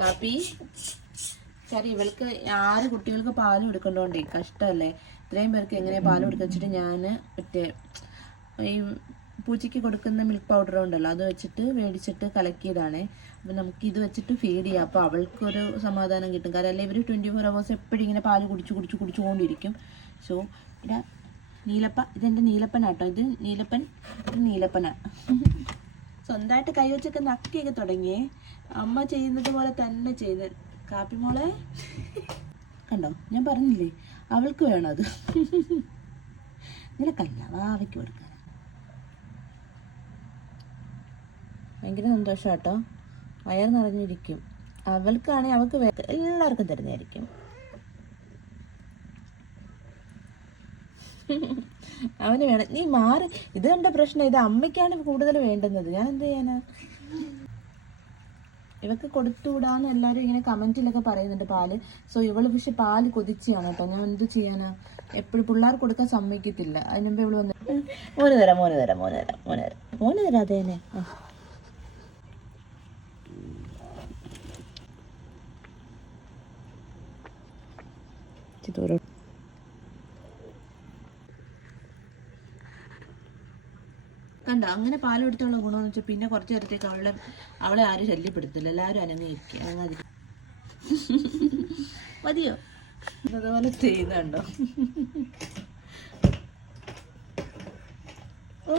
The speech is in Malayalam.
കാപ്പി കറി. ഇവൾക്ക് 6 കുട്ടികൾക്ക് പാല് കൊടുക്കണ്ടോണ്ടേ കഷ്ടമല്ലേ. ഇത്രയും പേർക്ക് എങ്ങനെയാ പാല് കൊടുക്കുക വെച്ചിട്ട് ഞാൻ മറ്റേ ഈ പൂച്ചയ്ക്ക് കൊടുക്കുന്ന മിൽക്ക് പൗഡർ ഉണ്ടല്ലോ അത് വെച്ചിട്ട് മേടിച്ചിട്ട് കലക്കിയതാണേ. അപ്പം നമുക്ക് ഇത് വെച്ചിട്ട് ഫീഡ് ചെയ്യാം. അപ്പോൾ അവൾക്കൊരു സമാധാനം കിട്ടും. കാരണം അല്ലെങ്കിൽ ഇവർ 24 hours എപ്പോഴും ഇങ്ങനെ പാല് കുടിച്ചുകൊണ്ടിരിക്കും. സോ ഇതാ നീലപ്പ, ഇതെൻ്റെ നീലപ്പനാട്ടോ. ഇത് നീലപ്പനാണ്. സ്വന്തമായിട്ട് കൈവച്ചൊക്കെ നക്കിയൊക്കെ തുടങ്ങിയേ. അമ്മ ചെയ്യുന്നത് പോലെ തന്നെ ചെയ്ത്. കാപ്പി മോളെ കണ്ടോ, ഞാൻ പറഞ്ഞില്ലേ അവൾക്ക് വേണം അത്. നിനക്കല്ല, വാവയ്ക്ക് കൊടുക്കാൻ. ഭയങ്കര സന്തോഷം കേട്ടോ. വയർ നിറഞ്ഞിരിക്കും. അവൾക്കാണെങ്കിൽ അവൾക്ക് എല്ലാവർക്കും തരുന്നതായിരിക്കും. അവന് വേണം. നീ മാറി. ഇത് എൻ്റെ പ്രശ്നം. ഇത് അമ്മയ്ക്കാണ് കൂടുതൽ വേണ്ടുന്നത്. ഞാൻ എന്ത് ചെയ്യാനാ? ഇവക്ക് കൊടുത്തുകൂടാന്ന് എല്ലാവരും ഇങ്ങനെ കമൻറ്റിലൊക്കെ പറയുന്നുണ്ട് പാല്. സോ ഇവള് പക്ഷെ പാല് കൊതിച്ചാണ് കേട്ടോ. ഞാൻ എന്ത് ചെയ്യാനാ? എപ്പോഴും പിള്ളേർ കൊടുക്കാൻ സമ്മതിക്കത്തില്ല. അതിന് മുമ്പ് ഇവള് വന്ന് മോന് തരാം അതേനെ. കണ്ടോ, അങ്ങനെ പാൽ കൊടുത്തുള്ള ഗുണമെന്ന് വെച്ചാൽ പിന്നെ കുറച്ച് നേരത്തേക്ക് അവളെ ആരും ശല്യപ്പെടുത്തില്ല. എല്ലാവരും അനങ്ങിയിരിക്കും. മതിയോ? അതുപോലെ ചെയ്യുന്നുണ്ടോ? ഓ